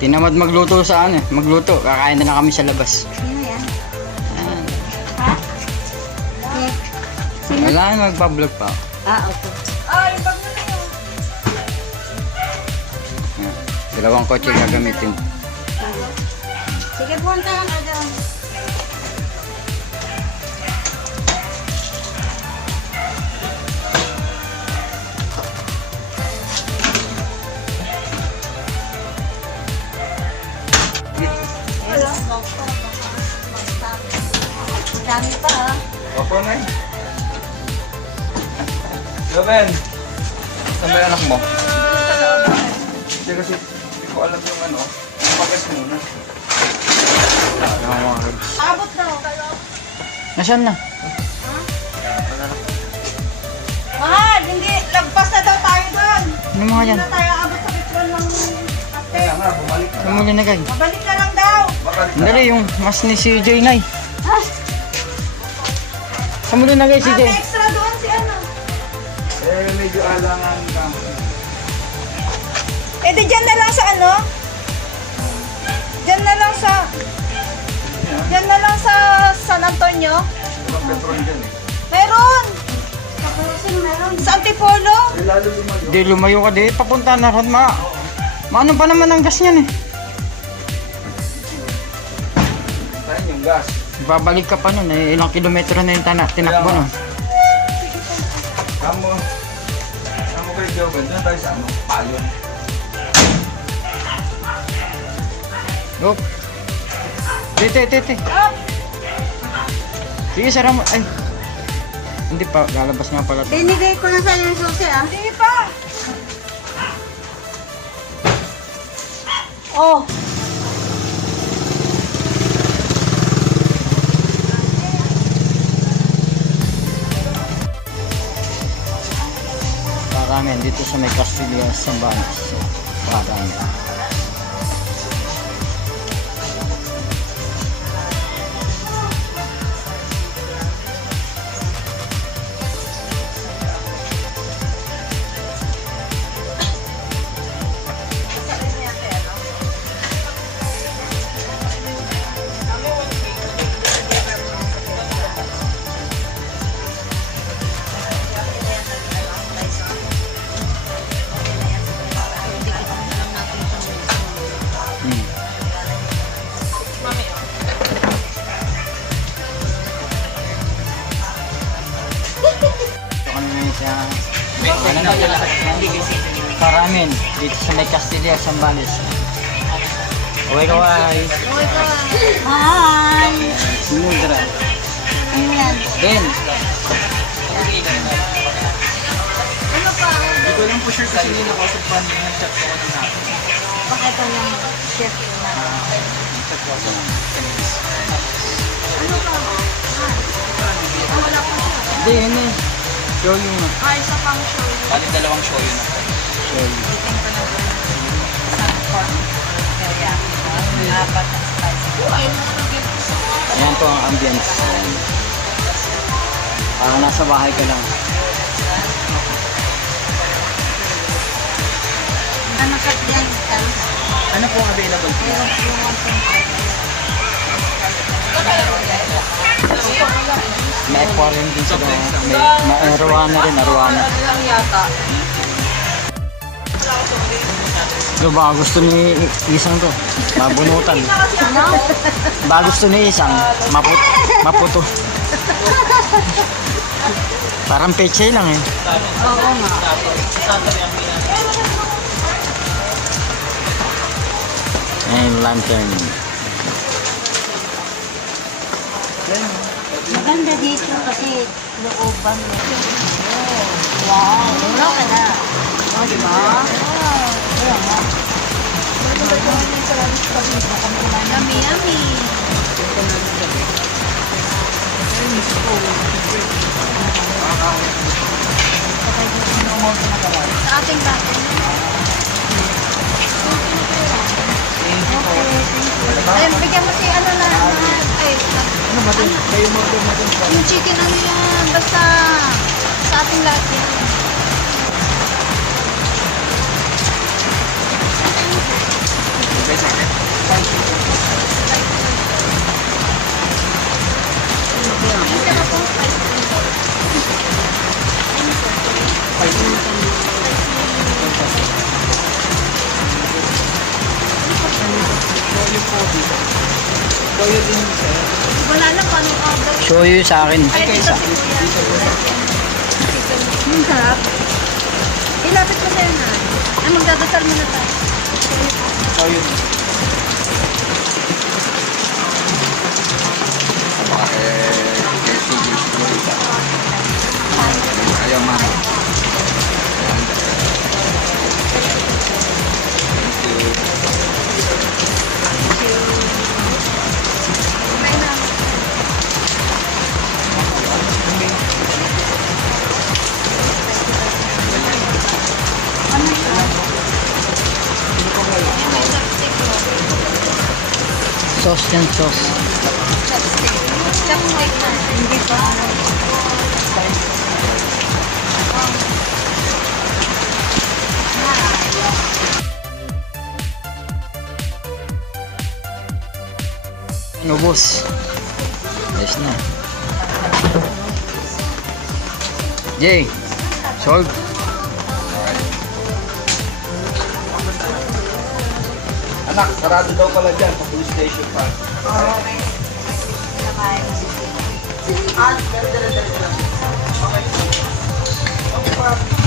Tinamad magluto sa ano eh. Magluto. Kakain na lang kami sa labas. Sino yan? Ayan. Ha? Sino? Wala na magpa-vlog pa. Okay. Ay, yung bag mo na yun. Ayan. Dalawang kotse gagamitin. Sige, punta lang ka doon. Dami pa ha. Opo na eh. Loben! Saan ba yung anak mo? Hindi kasi hindi ko alam yung ano. Pagas muna. Abot daw. Nasaan na? Mahal, hindi. Lagpas na daw tayo doon. Ano mga yan? Hindi na tayo abot sa petrol ng ate. Kaya nga, bumalik na. Saan mo linagay? Mabalik na lang daw. Dali, yung mas ni CJ na eh. Ha? Saan mo linagay CJ? May extra doon si ano. Eh, medyo alangan ka. Eh di dyan na lang sa ano? Dyan na lang sa... Dyan na lang sa San Antonio. Walang petrol dyan eh. Meron! Sa Antipolo? Eh, lalo lumayo. Di lumayo ka di. Papunta na ron ma. Maano pa naman ang gas niyan eh. Saan yung gas? Babalik ka pa nun eh. Ilang kilometro na yung tinakbo nun. Kamo kay Joven, doon tayo sa ano? Payon. Go. Tete. Up! Sige, sara mo. Ay. Hindi pa, lalabas nga pala. Binigay ko na sa'yo yung susi ah. Hindi pa! Oh! Paramin dito sa may Castilla, Sambanas. Paramin. Paramin dito sa may Castilla, Sambales. Kaway. Hi! Sinudra. Ano yan? Ben. Ano pa? Hindi ko lang po sure kasi nila ko sa pan nag-chat ko ng natin. Baka ito yung chef ko na. Nag-chat ko sa Ano pa? Ah, wala pa siya. Hindi, yun eh. Show yung na. Ah, isa pang show yun. Bali dalawang show yun ako. Show yung. Bitin ko na doon. Suncorn. Kaya, apat na spicy. Ayan po ang ambience. Parang nasa bahay ka lang. Ano ka dyan? Ano po ang available po? May aquarium din sila. May arowana rin, arowana. Yung baka gusto ni isang to, mabunutan. Baka gusto ni isang, maputo. Parang peche lang eh. Oo nga. Ayan, lantern. Maganda dito kasi looban mo. Wow. Wala ka na. O, diba? Wala nga. Yummy, yummy. Sa ating batin. Ay, bigyan mo si ano na. Ay, Ano ba din? Kayo mo din. yung chicken ano yan. Basta sa ating lahat yan. Guys, natin. Shoyu din sir. Wala lang kung anong order. Shoyu sa akin. Ay, dito si Kuya. Ang sarap. Ilapit mo sa'yo na. Ay, magdadasal muna tayo. Shoyu. Baka kay CJ siguro isa. Ayaw mahal. Ayan. Thank you. Try na. Ano siya? May chopstick mo. Sauce yan, sauce. Chopstick. Chopstick na. Hindi pa. Ano, boss? Ayos na. Jay, solve. Anak, sarado daw pala dyan. Sa police station pa. Nakain. Ah, dali. Okay. Okay pa.